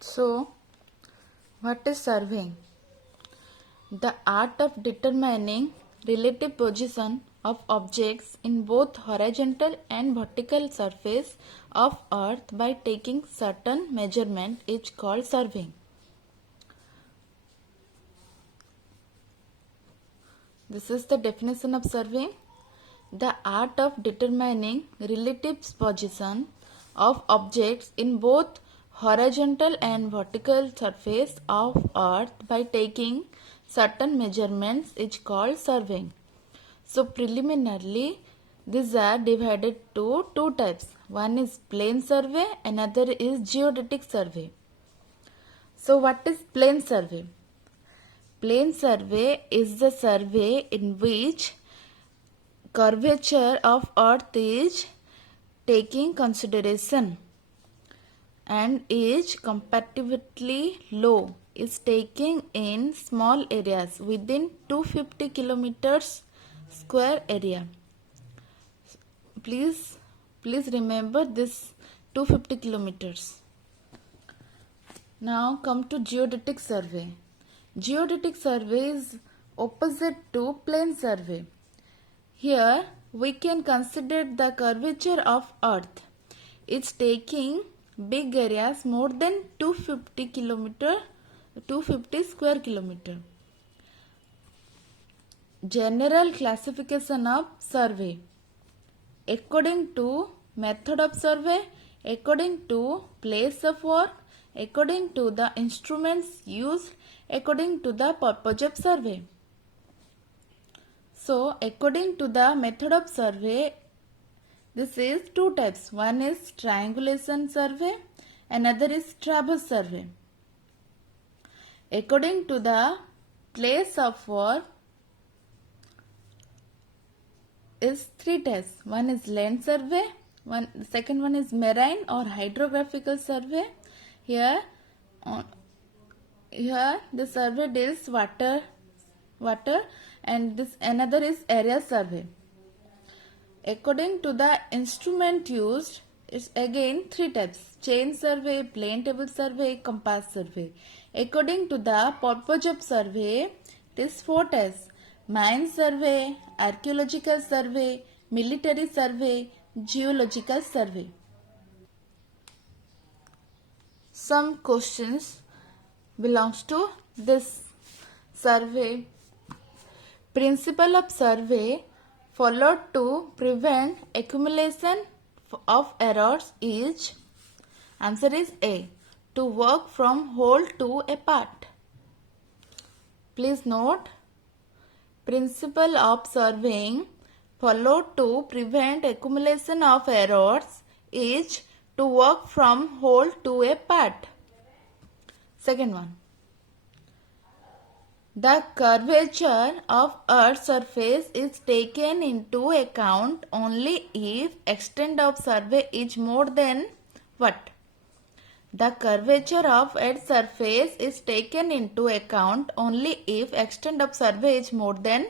So, what is surveying? The art of determining relative position of objects in both horizontal and vertical surface of earth by taking certain measurement is called surveying. This is the definition of surveying. The art of determining relative position of objects in both horizontal and vertical surface of earth by taking certain measurements is called surveying. So preliminarily these are divided to two types. One is plane survey, another is geodetic survey. So what is plane survey? Plane survey is the survey in which curvature of earth is taking consideration and is comparatively low is taking in small areas within 250 kilometers square area. Please remember this 250 kilometers. Now come to geodetic survey. Geodetic survey is opposite to plane survey. Here we can consider the curvature of earth. It's taking big areas more than 250 square kilometer. General classification of survey. According to method of survey, according to place of work, according to the instruments used, according to the purpose of survey. So, according to the method of survey, this is two types. One is triangulation survey, another is traverse survey. According to the place of work is three types. One is land survey, the second one is marine or hydrographical survey. Here the survey deals water and this another is area survey. According to the instrument used, it's again three types: chain survey, plane table survey, compass survey. According to the purpose of survey, it is four types: mine survey, archaeological survey, military survey, geological survey. Some questions belongs to this survey. Principle of survey followed to prevent accumulation of errors is, answer is A, to work from whole to a part. Please note, principle of surveying followed to prevent accumulation of errors is to work from whole to a part. Second one, the curvature of Earth's surface is taken into account only if extent of survey is more than what? The curvature of Earth's surface is taken into account only if extent of survey is more than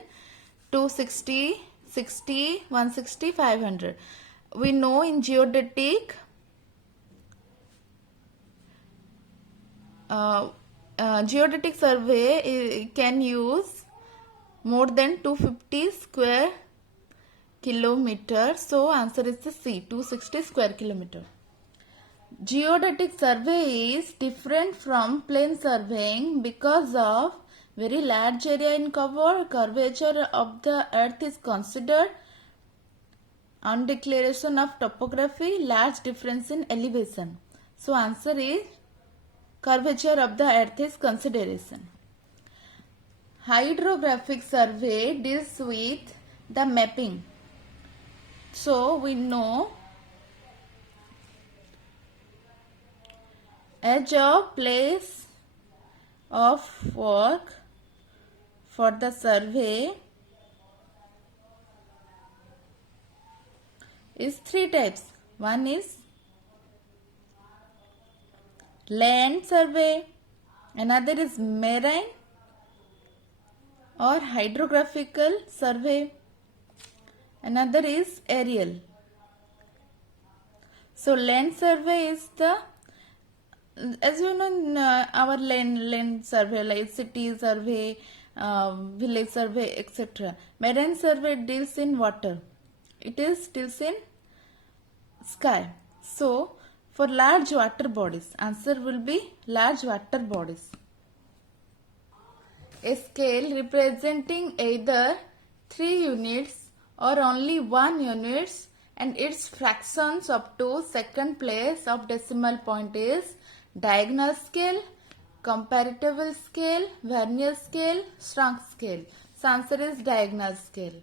260, 60, 160, 500. We know in geodetic geodetic survey can use more than 250 square kilometer. So answer is the C, 260 square kilometer. Geodetic survey is different from plane surveying because of very large area in cover. Curvature of the earth is considered on declaration of topography, large difference in elevation. So answer is curvature of the earth is consideration. Hydrographic survey deals with the mapping. So we know edge of place of work for the survey is three types. One is land survey, another is marine or hydrographical survey, another is aerial. So land survey is the as you know, our land survey, like city survey, village survey, etc. Marine survey deals in water. It is deals in sky. So, for large water bodies, answer will be large water bodies. A scale representing either 3 units or only 1 units and its fractions up to second place of decimal point is diagonal scale, comparative scale, vernier scale, shrunk scale. So answer is diagonal scale.